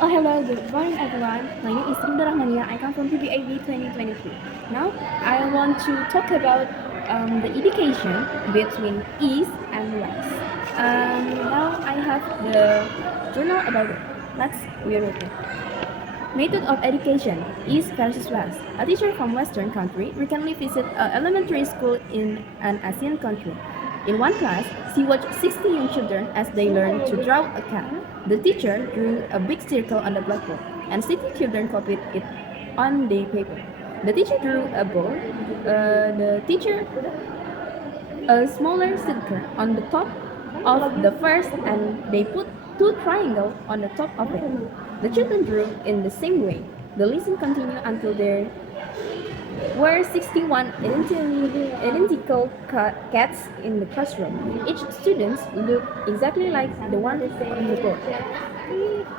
Oh, hello, good morning, everyone. My name is Rinda Rahmania. I come from PBAB 2023. Now, I want to talk about the education between East and West. Now, I have the journal about it. Let's read it. Method of education, East versus West. A teacher from Western country recently visited an elementary school in an Asian country. In one class, she watched 60 young children as they learned to draw a cat. The teacher drew a big circle on the blackboard, and 60 children copied it on the paper. The teacher drew a ball. The teacher a smaller circle on the top of the first, and they put two triangles on the top of it. The children drew in the same way. The lesson continued until there were 61 identical cats in the classroom. Each student looked exactly like the one on the board.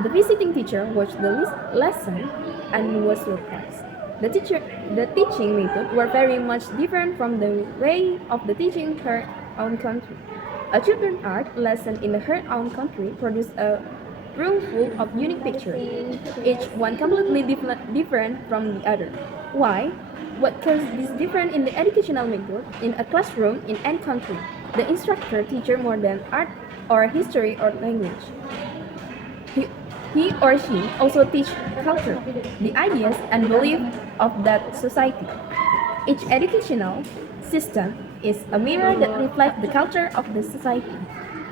The visiting teacher watched the lesson and was surprised. The teaching method were very much different from the way of the teaching her own country. A children's art lesson in her own country produced a room full of unique pictures, each one completely different from the other. Why? What caused this difference in the educational method in a classroom in any country? The instructor teaches more than art or history or language. He, he or she also teach culture, the ideas and beliefs of that society. Each educational system is a mirror that reflects the culture of the society.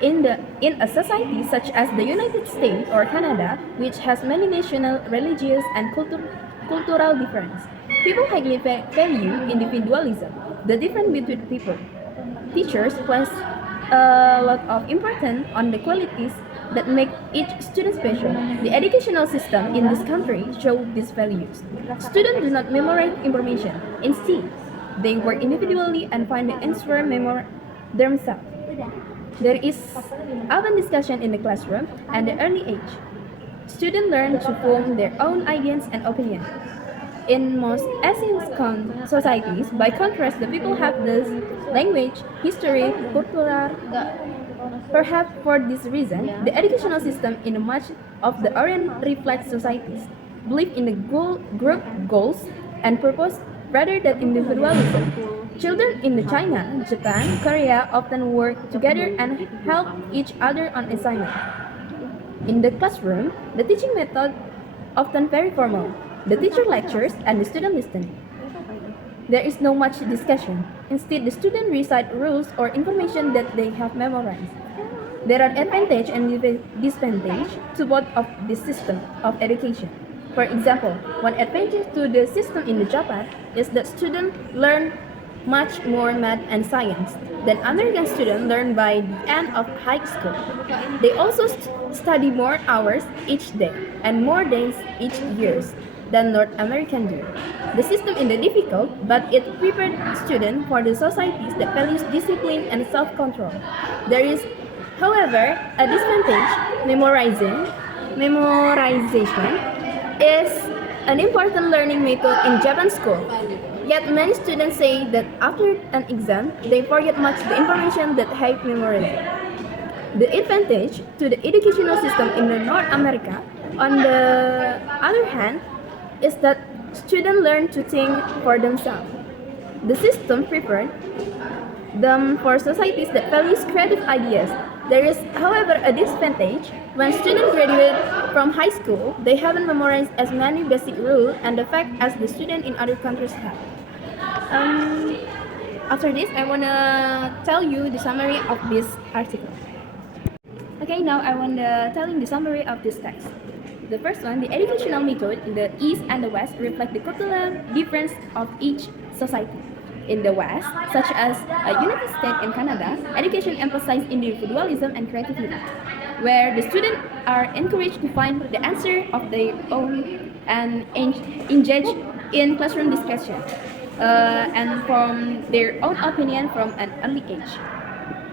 In a society such as the United States or Canada, which has many national, religious, and cultural differences, people highly value individualism, the difference between people. Teachers place a lot of importance on the qualities that make each student special. The educational system in this country shows these values. Students do not memorize information. Instead, they work individually and find the answer themselves. There is often discussion in the classroom at the early age. Students learn to form their own ideas and opinions. In most Asian societies, by contrast, the people have this language, history, culture. Perhaps for this reason, the educational system in much of the Orient reflects societies' belief in the group goals and purpose rather than individualism. Children in China, Japan, Korea often work together and help each other on assignments. In the classroom, the teaching method often very formal. The teacher lectures and the student listen. There is no much discussion. Instead, the student recite rules or information that they have memorized. There are advantage and disadvantage to both of this system of education. For example, one advantage to the system in Japan is that students learn much more math and science than American students learn by the end of high school. They also study more hours each day and more days each year than North American do. The system is difficult, but it prepared students for the societies that values discipline and self-control. There is, however, a disadvantage. Memorization is an important learning method in Japan school. Yet many students say that after an exam, they forget much the information that have memorized. The advantage to the educational system in North America, on the other hand, is that students learn to think for themselves. The system prepared them for societies that values creative ideas. There is, however, a disadvantage. When students graduate from high school, they haven't memorized as many basic rules and the fact as the students in other countries have. Um, After this, I wanna tell you the summary of this article. Okay, now I wanna telling the summary of this text. The first one, the educational method in the East and the West reflect the cultural difference of each society. In the West, such as United States and Canada, education emphasizes individualism and creativity, where the students are encouraged to find the answer of their own and engage in classroom discussion and form their own opinion from an early age.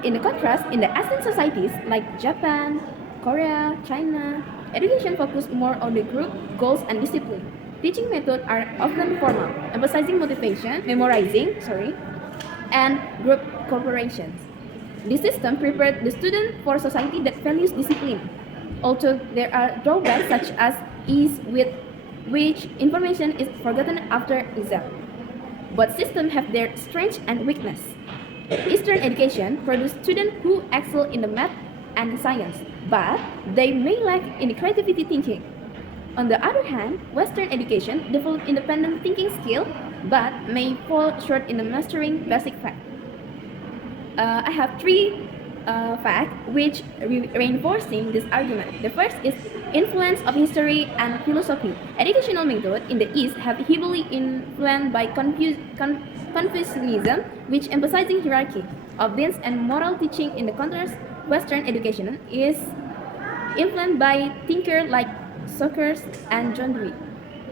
In the contrast, in the Asian societies like Japan, Korea, China, education focuses more on the group goals and discipline. Teaching methods are often formal, emphasizing motivation, and group cooperation. This system prepared the student for society that values discipline. although there are drawbacks such as ease with which information is forgotten after exam. Both systems have their strengths and weakness. Eastern education produces students who excel in the math and science, but they may lack in the creativity thinking. On the other hand, Western education develops independent thinking skill, but may fall short in the mastering basic facts. I have three facts which reinforcing this argument. The first is influence of history and philosophy. Educational methods in the East have heavily influenced by Confucianism, which emphasizing hierarchy, obedience, and moral teaching. In the contrast, Western education is influenced by thinkers like Socrates and John Dewey,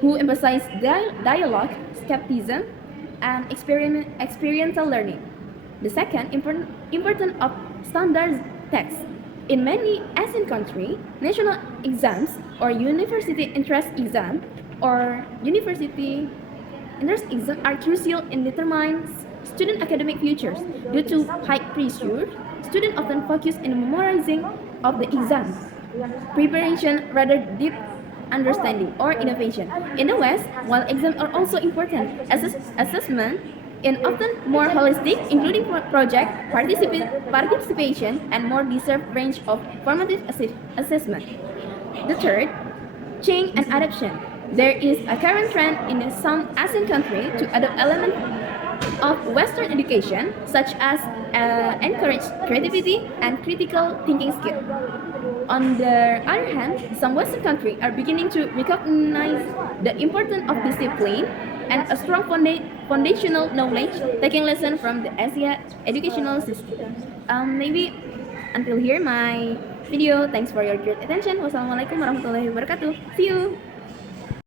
who emphasize dialogue, skepticism, and experiential learning. The second importance of standard tests. In many Asian countries, national exams or university entrance exam are crucial in determining student academic futures. Due to high pressure, students often focus on memorizing of the exam preparation rather deep understanding or innovation. In the West, while exams are also important, assessment is often more holistic, including project participation and more deserved range of formative assessment. The third, change and adoption. There is a current trend in some Asian countries to adopt elements of Western education, such as encourage creativity and critical thinking skill. On the other hand, some Western countries are beginning to recognize the importance of discipline and a strong foundational knowledge, taking lessons from the Asia educational system. Maybe until here my video. Thanks for your great attention. Wassalamualaikum warahmatullahi wabarakatuh. See you.